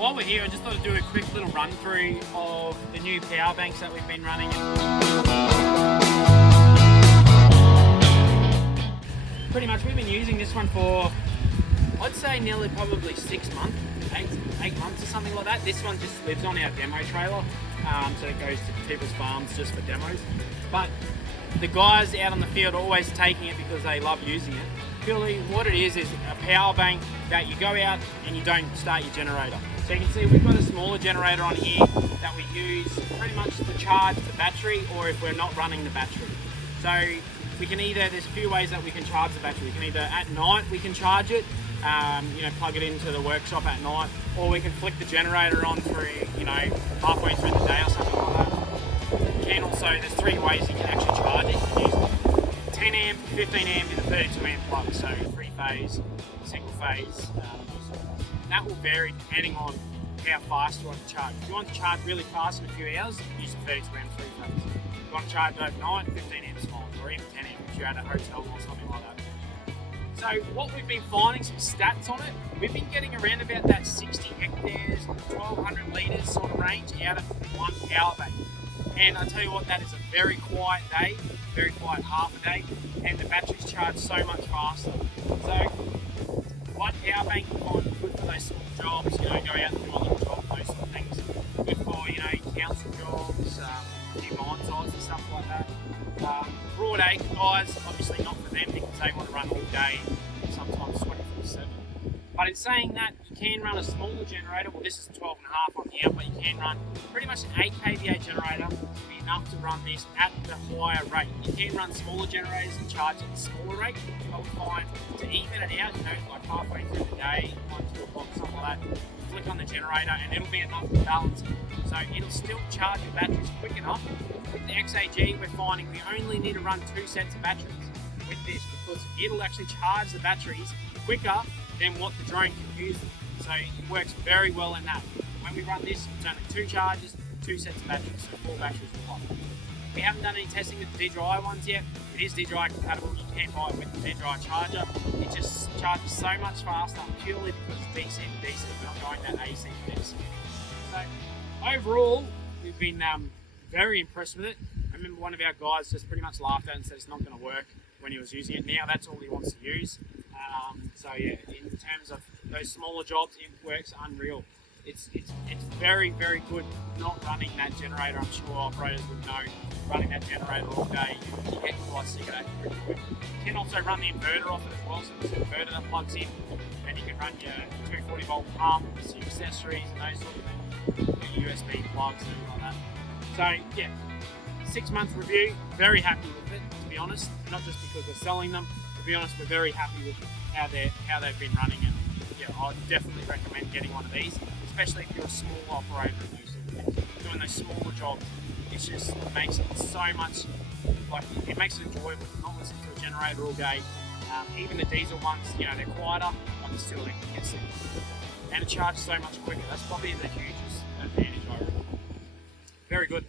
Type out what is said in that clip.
while we're here, I just thought I'd do a quick little run through of the new power banks that we've been running. Pretty much we've been using this one for, I'd say nearly probably 6 months, eight months or something like that. This one just lives on our demo trailer, so it goes to people's farms just for demos. But the guys out on the field are always taking it because they love using it. Purely what it is a power bank that you go out and you don't start your generator. So you can see we've got a smaller generator on here that we use pretty much to charge the battery, or if we're not running the battery. So we can either, there's a few ways that we can charge the battery. We can either at night we can charge it, plug it into the workshop at night, or we can flick the generator on through, halfway through the day or something like that. You can also, there's 3 ways you can actually charge it. You can use 10 amp, 15 amp, and a 32 amp plug, so 3-phase, single phase. That will vary depending on how fast you want to charge. If you want to charge really fast in a few hours, use a 32 amp 3-phase. If you want to charge overnight, 15 amp is fine, or even 10 amp if you're at a hotel or something like that. So what we've been finding, some stats on it, we've been getting around about that 60 hectares, 1200 litres sort of range out of one power bank. And I tell you what, that is a very quiet day, very quiet half a day, and the batteries charge so much faster. So one power bank you find good for those small jobs, go out and do a little job, those sort of things. Good for, council jobs, a few mine sites and stuff like that. Broad acre guys, obviously not for them because they want to run all day, sometimes 24/7. But in saying that, you can run a smaller generator. Well, this is 12.5 on the out, but you can run pretty much an 8 kVA generator to be enough to run this at the higher rate. You can run smaller generators and charge at the smaller rate. I would find to even it out, like halfway through the day, 1, 2 o'clock, something like that, flick on the generator and it'll be enough to balance it. So it'll still charge your batteries quick enough. With the XAG, we're finding we only need to run 2 sets of batteries with this because it'll actually charge the batteries quicker than what the drone can use. So it works very well in that. When we run this, it's only 2 charges, 2 sets of batteries, so 4 batteries required. We haven't done any testing with the DJI ones yet. It is DJI compatible, you can buy it with the DJI charger. It just charges so much faster purely because it's DC to DC, we're not going that AC to DC. So overall, we've been very impressed with it. I remember one of our guys just pretty much laughed at it and said it's not going to work when he was using it. Now that's all he wants to use. So yeah, in terms of those smaller jobs, it works unreal. It's very, very good not running that generator. I'm sure operators would know, running that generator all day, you get quite sick of that pretty quick. You can also run the inverter off it as well, so there's an inverter that plugs in, and you can run your 240 volt pumps, your accessories and those sort of things, your USB plugs and everything like that. So yeah, 6 month review, very happy with it, to be honest. Not just because we're selling them, to be honest, we're very happy with how they've been running, and yeah, I'd definitely recommend getting one of these, especially if you're a small operator and those sort of things. Doing those smaller jobs, it makes it so much, it makes it enjoyable, not listening to a generator all day. Even the diesel ones, they're quieter, but still they can get sick. And it charges so much quicker. That's probably the hugest advantage I reckon. Very good.